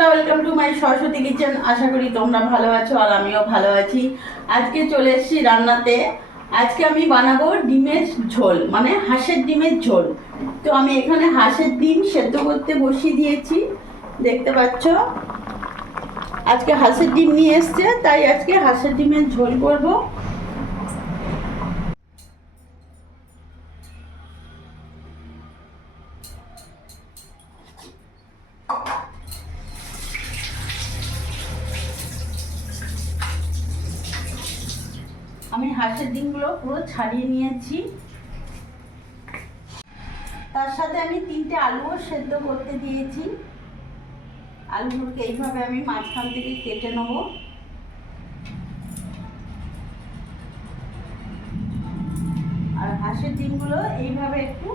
বন্ধুরা, welcome to my Saraswati kitchen. আশা করি তোমরা ভালো আছো আর আমিও ভালো আছি। আজকে চলে এসেছি রান্নাতে। আজকে আমি বানাবো ডিমের ঝোল, মানে হাঁসের ডিমের ঝোল। তো আমি এখানে হাঁসের ডিম সেদ্ধ করতে বসিয়ে দিয়েছি, দেখতে পাচ্ছ। আজকে হাঁসের ডিম নিয়ে এসছে, তাই আজকে হাঁসের ডিমের ঝোল করবো। আমি হাঁসের ডিমগুলো পুরো ছাড়িয়ে নিয়েছি। তার সাথে আমি 3টে আলুও সেদ্ধ করতে দিয়েছি। আলুগুলোকে এইভাবে আমি মাঝখান থেকে কেটে নেব। আর হাঁসের ডিমগুলো এইভাবে একটু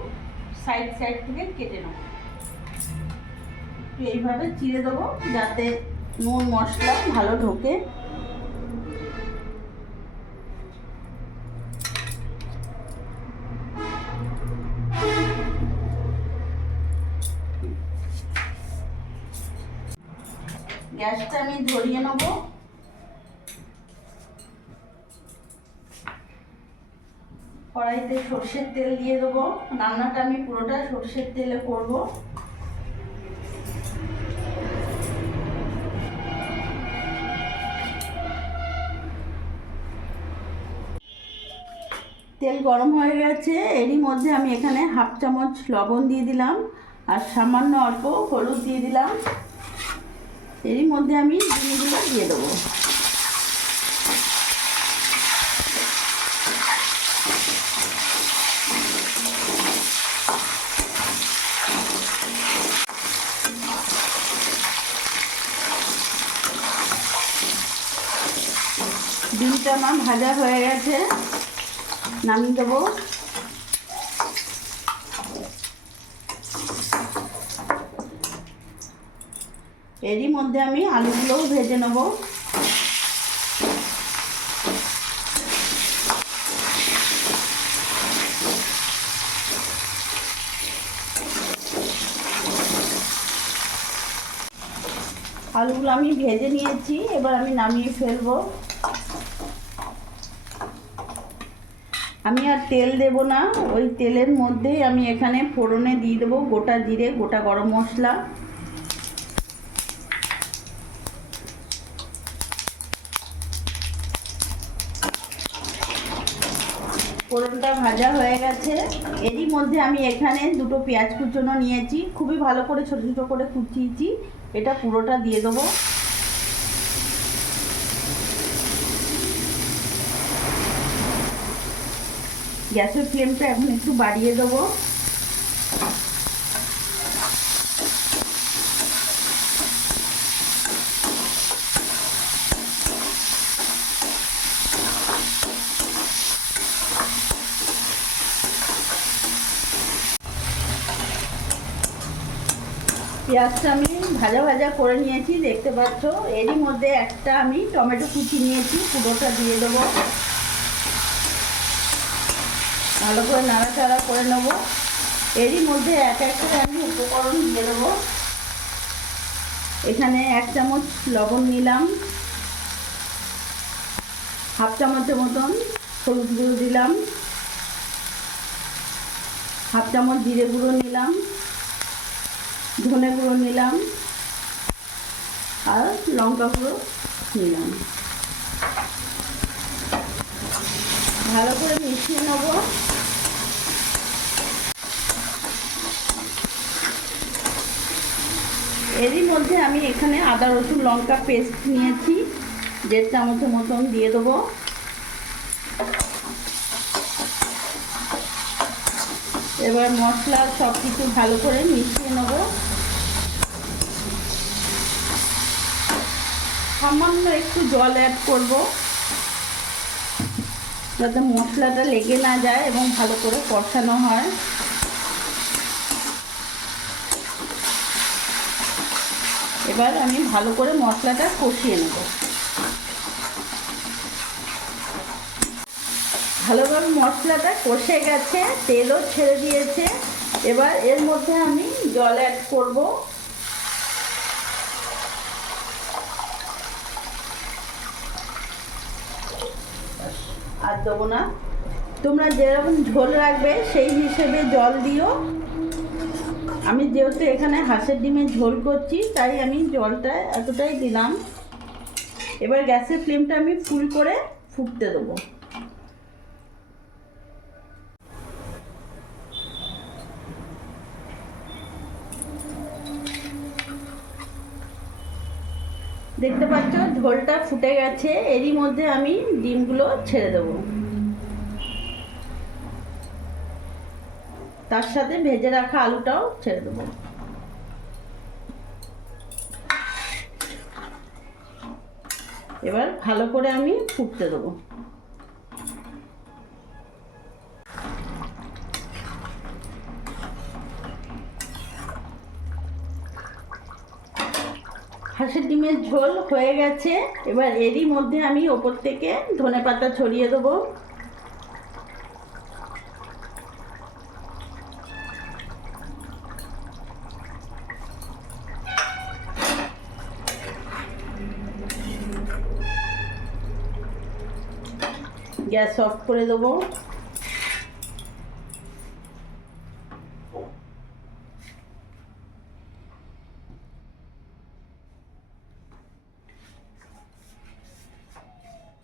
সাইড সাইড থেকে কেটে নেব। একটু এইভাবে চিড়ে দেবো যাতে নুন মশলা ভালো ঢোকে। গ্যাসটা আমি ধরিয়ে নেব। কড়াইতে সর্ষের তেল দিয়ে দেবো। রান্নাটা আমি পুরোটা সর্ষের তেলে করব। তেল গরম হয়ে গেছে, এরই মধ্যে আমি এখানে হাফ চামচ লবণ দিয়ে দিলাম আর সামান্য অল্প হলুদ দিয়ে দিলাম। এরই মধ্যে আমি ডিমগুলো দিয়ে দেবো। ডিমটা আমার ভাজা হয়ে গেছে, নামিয়ে দেবো। এরই মধ্যে আমি আলুগুলোও ভেজে নেব। আলুগুলো আমি ভেজে নিয়েছি, এবার আমি নামিয়ে ফেলবো। আমি আর তেল দেব না, ওই তেলের মধ্যেই আমি এখানে ফোড়নে দিয়ে দেবো গোটা জিরে, গোটা গরম মশলা। ফোড়নটা ভাজা হয়ে গেছে, এরই মধ্যে আমি এখানে 2টো পেঁয়াজ কুচনো নিয়েছি, খুবই ভালো করে ছোটো ছোটো করে কুচিয়েছি। এটা পুরোটা দিয়ে দেবো। গ্যাসের ফ্লেমটা এখন একটু বাড়িয়ে দেবো। পেঁয়াজটা আমি ভাজা ভাজা করে নিয়েছি, দেখতে পাচ্ছ। এরই মধ্যে একটা আমি টমেটো কুচি নিয়েছি, পুরোটা দিয়ে দেবো। ভালো করে নাড়াচাড়া করে নেবো। এরই মধ্যে এক এক করে আমি উপকরণ দিয়ে দেবো। এখানে 1 চামচ লবণ নিলাম, হাফ চামচের মতন হলুদ গুঁড়ো দিলাম, হাফ চামচ জিরে গুঁড়ো নিলাম, ধনে গুঁড়ো নিলাম আর লঙ্কা গুঁড়ো নিলাম। ভালো করে মিশিয়ে নেব। এরই মধ্যে আমি এখানে আদা রসুন লঙ্কা পেস্ট নিয়েছি, 1.5 চামচের মতন দিয়ে দেবো। এবার মশলা সব কিছু ভালো করে মিশিয়ে নেব। সামান্য একটু জল অ্যাড করব যাতে মশলাটা লেগে না যায় এবং ভালো করে কষানো হয়। এবার আমি ভালো করে মশলাটা কষিয়ে নেব। ভালোভাবে মশলাটা কষে গেছে, তেলও ছেড়ে দিয়েছে। এবার এর মধ্যে আমি জল অ্যাড করব। আর দেবো না। তোমরা যেরকম ঝোল রাখবে সেই হিসেবে জল দিও। আমি যেহেতু এখানে হাঁসের ডিমের ঝোল করছি তাই আমি জলটা এতটাই দিলাম। এবার গ্যাসের ফ্লেমটা আমি ফুল করে ফুটতে দেবো। দেখতে পাচ্ছ ঝোলটা ফুটে গেছে, এরই মধ্যে আমি ডিমগুলো ছেড়ে দেবো। তার সাথে ভেজে রাখা আলুটাও ছেড়ে দেবো। এবার ভালো করে আমি ফুটতে দেবো। হাঁসের ডিমের ঝোল হয়ে গেছে। এবার এরই মধ্যে আমি ওপর থেকে ধনেপাতা ছড়িয়ে দেবো। গ্যাস অফ করে দেবো।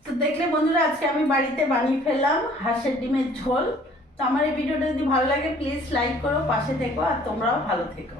তো দেখলে বন্ধুরা, আজকে আমি বাড়িতে বানিয়ে ফেললাম হাঁসের ডিমের ঝোল। তো আমার এই ভিডিওটা যদি ভালো লাগে প্লিজ লাইক করো, পাশে থেকো, আর তোমরাও ভালো থেকো।